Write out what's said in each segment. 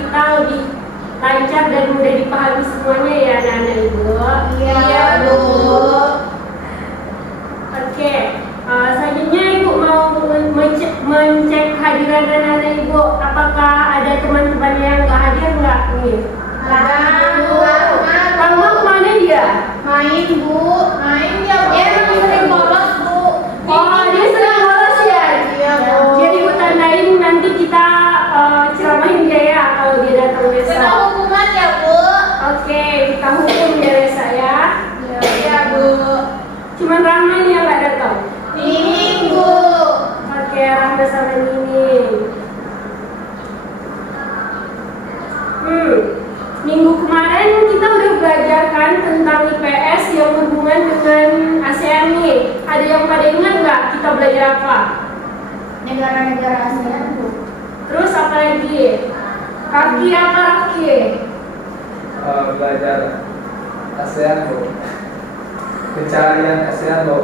kita lebih lancar dan mudah dipahami semuanya ya anak-anak Ibu. Iya, Bu. Oke, selanjutnya Ibu mau mencek hadiran anak-anak Ibu. Apakah ada teman-teman yang nggak hadir nggak nih? Ada, Bu. Kamu kemana dia? Main, Bu. Main ya, Bu. Dia Emang sering bolos, Bu. Oh, dia sering bolos ya? Iya, Bu. Jadi Ibu tandain nanti kita ceramahin dia ya kalau dia datang besok. Kena hukuman ya, Bu. Oke, kita hukum ya Resa ya. Iya, Bu. Cuman Rahma nih yang nggak datang. Nining, Bu. Oke, Rahma sama Nining. Minggu kemarin kita udah belajar kan tentang IPS yang berhubungan dengan ASEAN nih. Ada yang pada ingat nggak kita belajar apa? Negara-negara ASEAN, Bu. Terus apa lagi? Raki apa Raki? Belajar ASEAN, Bu. Pencarian ASEAN, Bu.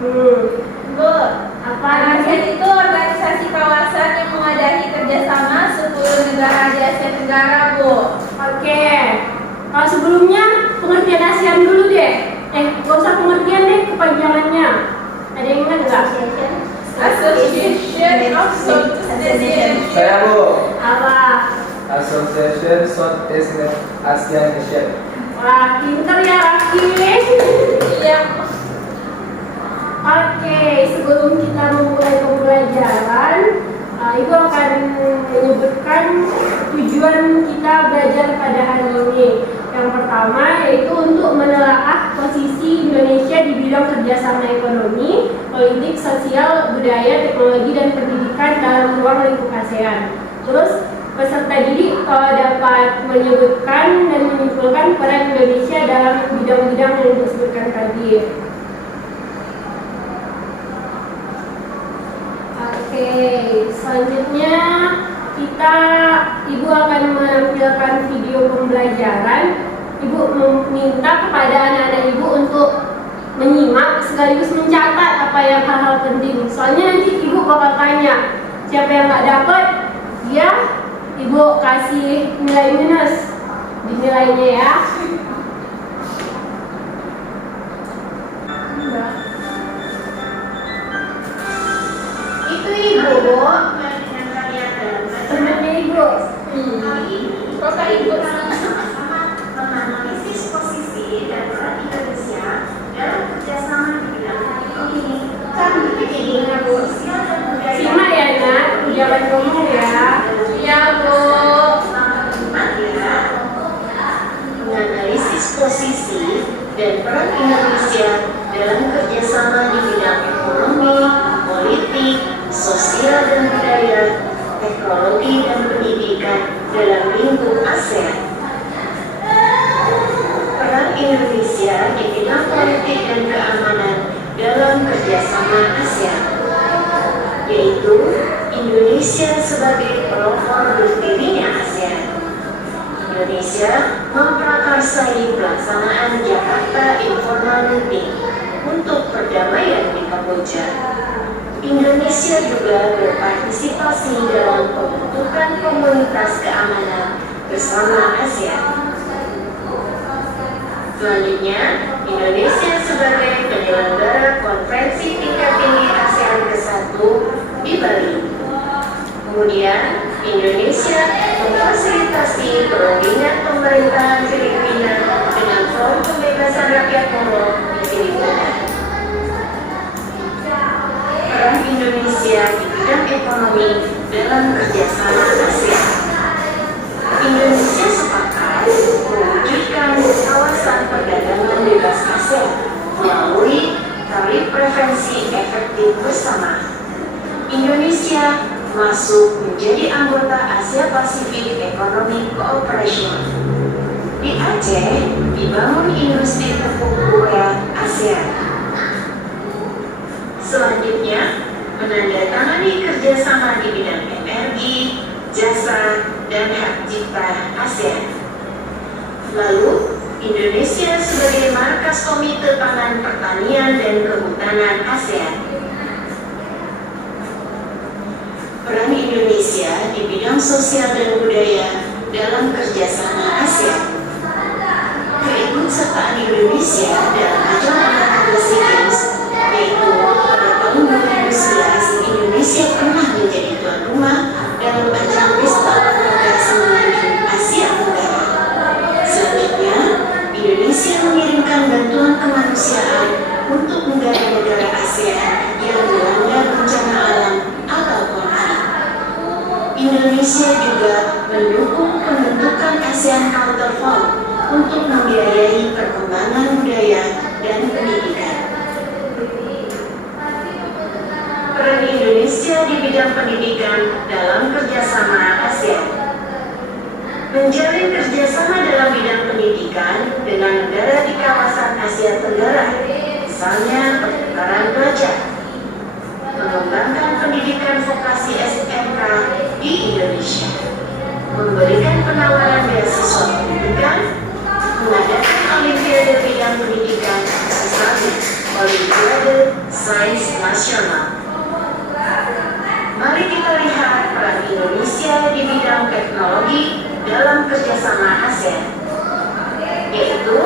Bu, Apa ASEAN lagi? itu organisasi kawasan yang mengadahi kerjasama 10 negara di Asia Tenggara, Bu. Oke. Sebelumnya pengertian ASEAN dulu deh. Gak usah pengertian deh, kepanjangannya. Ada yang ingat nggak? Association of Southeast Asian. Saya, Bu. Apa? Association Southeast Asian Nation. Wah, pinter ya Raki. Iya. Oke, sebelum kita memulai pembelajaran, Ibu akan menyebutkan tujuan kita belajar pada hari ini. Yang pertama yaitu untuk menelaah posisi Indonesia di bidang kerjasama ekonomi, politik, sosial, budaya, teknologi, dan pendidikan dalam ruang lingkup ASEAN. Terus peserta didik dapat menyebutkan dan menyimpulkan peran Indonesia dalam bidang-bidang yang disebutkan tadi. Oke, selanjutnya Ibu akan menampilkan video pembelajaran. Ibu meminta kepada anak-anak Ibu untuk menyimak sekaligus mencatat apa yang hal-hal penting. Soalnya nanti Ibu bakal tanya, siapa yang nggak dapat, Ibu kasih nilai minus di nilainya ya. Itu Ibu, Bu. Temennya Ibu. Kok Kak Ibu? Menganalisis posisi dan peran Indonesia dalam kerjasama di bidang ekonomi, Kan ibunya, Bu. sosial dan budaya. Simak ya nak, jangan ngomong ya. Iya, Bu. Menganalisis posisi dan peran Indonesia dalam kerjasama di bidang ekonomi, politik, sosial dan budaya, teknologi dan pendidikan dalam lingkup ASEAN. Peran Indonesia di bidang politik dan keamanan dalam kerjasama ASEAN, yaitu Indonesia sebagai pelopor berdirinya ASEAN. Indonesia memprakarsai pelaksanaan Jakarta Informal Meeting untuk perdamaian di Kamboja. Indonesia juga berpartisipasi dalam pembentukan komunitas keamanan bersama ASEAN. Selanjutnya, Indonesia sebagai penyelenggara konferensi tingkat tinggi ASEAN ke-1 di Bali. Kemudian, Indonesia memfasilitasi perundingan pemerintahan Filipina dengan Forum Pembebasan Rakyat Moro di Filipina. Peran Indonesia di bidang ekonomi dalam kerjasama ASEAN. Indonesia sepakat mewujudkan kawasan perdagangan bebas ASEAN melalui tarif preferensi efektif bersama. Indonesia masuk menjadi anggota Asia Pacific Economic Cooperation. Di Aceh dibangun industri tepung Korea ASEAN. Selanjutnya, menandatangani kerjasama di bidang energi, jasa, dan hak cipta ASEAN. Lalu, Indonesia sebagai markas Komite Pangan Pertanian dan Kehutanan ASEAN. Peran Indonesia di bidang sosial dan budaya dalam kerjasama ASEAN. Keikutsertaan Indonesia dalam ajang olahraga SEA Games, yaitu pada tahun 2011 Indonesia pernah menjadi tuan rumah dalam ajang pesta olahraga semenanjung Asia Tenggara. Selanjutnya, Indonesia mengirimkan bantuan kemanusiaan untuk negara-negara ASEAN yang dilanda bencana alam atau konflik. Indonesia juga mendukung pembentukan ASEAN Culture Fund untuk membiayai perkembangan budaya dan pendidikan. Peran Indonesia di bidang pendidikan dalam kerjasama ASEAN. Menjalin kerjasama dalam bidang pendidikan dengan negara di kawasan Asia Tenggara, misalnya pertukaran pelajar. Mengembangkan pendidikan vokasi SMK di Indonesia. Memberikan penawaran beasiswa pendidikan, mengadakan olimpiade bidang pendidikan, misalnya Olimpiade Sains Nasional. Mari kita lihat peran Indonesia di bidang teknologi dalam kerjasama ASEAN, yaitu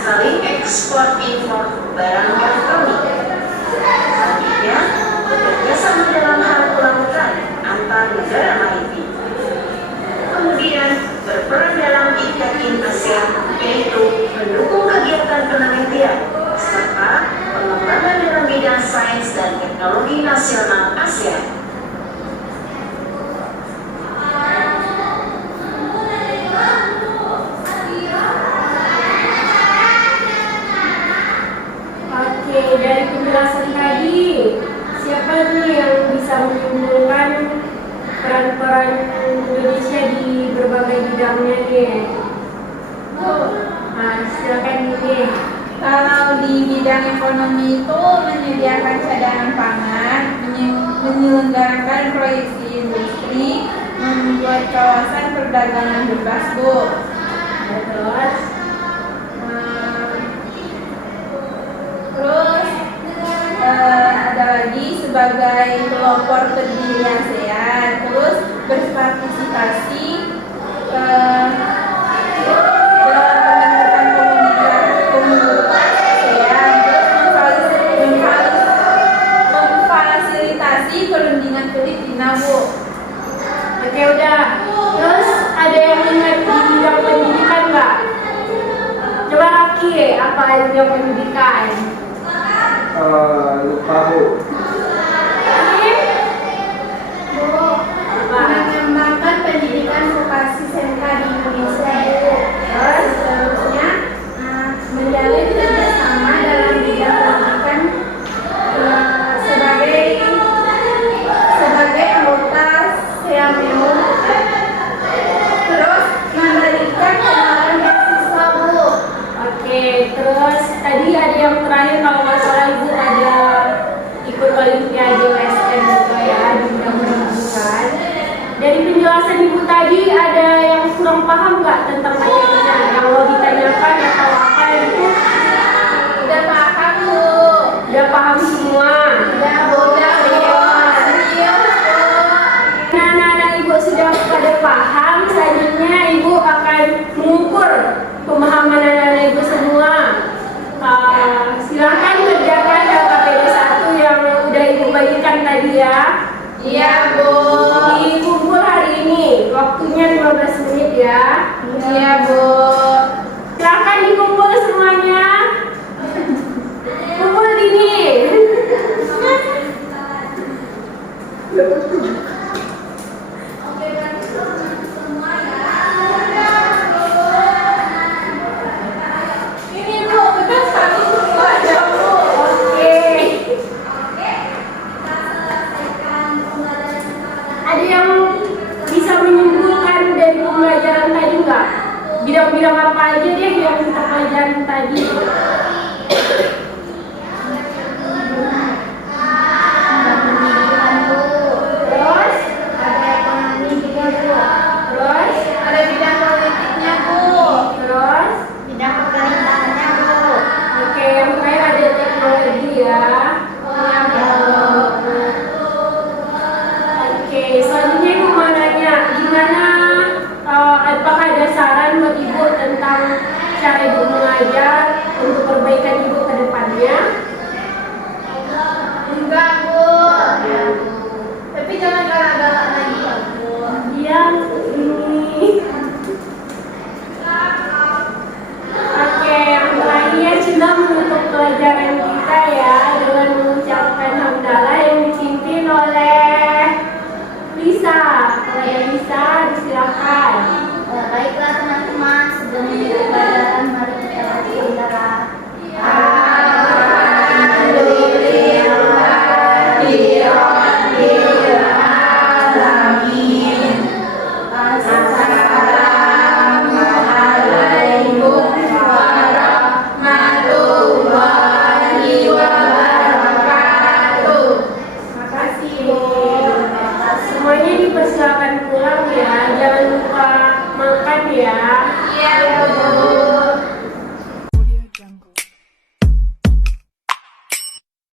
saling ekspor impor barang elektronik. Selanjutnya, bekerjasama dalam hal kelautan antar negara maritim. Kemudian, berperan dalam ITEK ASEAN, yaitu mendukung kegiatan penelitian serta pengembangan dalam bidang sains dan teknologi nasional ASEAN. Oke, dari penjelasan tadi, siapa nih yang bisa menyimpulkan peran-peran Indonesia di berbagai bidangnya nih? Nah, silakan nih. Kalau di bidang ekonomi itu menyediakan cadangan pangan, menyelenggarakan proyeksi industri, membuat kawasan perdagangan bebas, Bu. Terus, Terus ada lagi sebagai pelopor pendiri ASEAN, terus berpartisipasi dalam pembentukan komunitas ASEAN, terus memfasilitasi perundingan Filipina, Bu. oke udah. Terus ada yang ingat di bidang pendidikan nggak? Coba Raki, apa yang pendidikan? Lupa Bu. Mengembangkan pendidikan vokasi SMK di Indonesia, Bu. Terus seterusnya menjalin kerjasama dalam bidang pendidikan sebagai anggota SEAMEO. Terus memberikan penawaran beasiswa, Bu. Oke, terus tadi ada yang terakhir kalau nggak salah Ibu ada ikut Olimpiade USN juga ya di bidang pendidikan. Dari penjelasan Ibu tadi ada yang kurang paham nggak tentang materinya? Yang mau ditanyakan atau apa itu? Udah paham, Bu. Udah paham semua? Udah, Bu. Udah, serius, Bu. Nah, Ibu sudah pada paham, selanjutnya Ibu akan mengukur pemahaman anak-anak Ibu semua. Silakan kerjakan LKPD 1 yang udah Ibu bagikan tadi ya. Iya, Bu. Dikumpul hari ini, waktunya 15 menit ya. Iya, Bu. Silakan dikumpul semuanya. Kumpul ini. Ini, Bu, betul sekali semua aja, Bu. Oke. Ada yang bisa menyimpulkan dari pembelajaran tadi nggak? Bidang-bidang apa aja deh yang kita pelajarin tadi? Terus ada ekonomi juga, Bu. Terus Ada bidang politiknya, Bu. terus Bidang pemerintahannya, Bu. oke, yang terakhir ada teknologi ya. Iya, Bu. Oke, selanjutnya Ibu mau nanya gimana apakah saran buat Ibu tentang cara Ibu mengajar untuk perbaikan Ibu ke depannya? Enggak, Bu. Tapi jangan galak-galak lagi ya, Bu. Iya, ini. Oke, yang terakhir Cina menutup pelajaran kita ya dengan mengucapkan hamdalah yang dipimpin oleh Lisa. Kalau ada Lisa, silakan. Baiklah teman-teman, sebelum menutup pelajaran mari kita baca indara. Makasih Bu. Semuanya dipersilakan pulang ya. Jangan lupa makan ya. Iya, Bu.